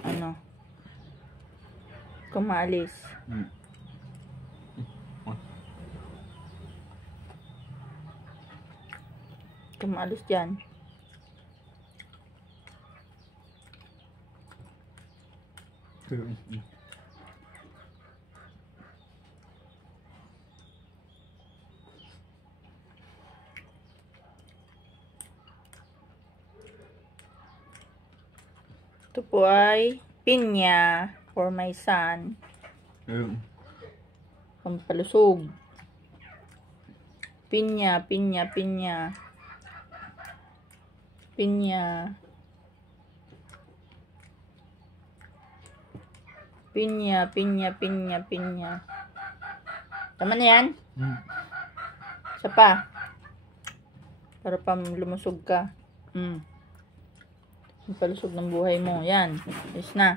ano, kung maalis. Kung maalis dyan. Ito po ay pinya for my son. Pampalusog. Pinya, pinya, pinya. Pinya. Pinya, pinya, pinya, pinya. Tama na yan? Isa pa. Para pa lumusog ka. Palusog ng buhay mo. Yan. Ayos na.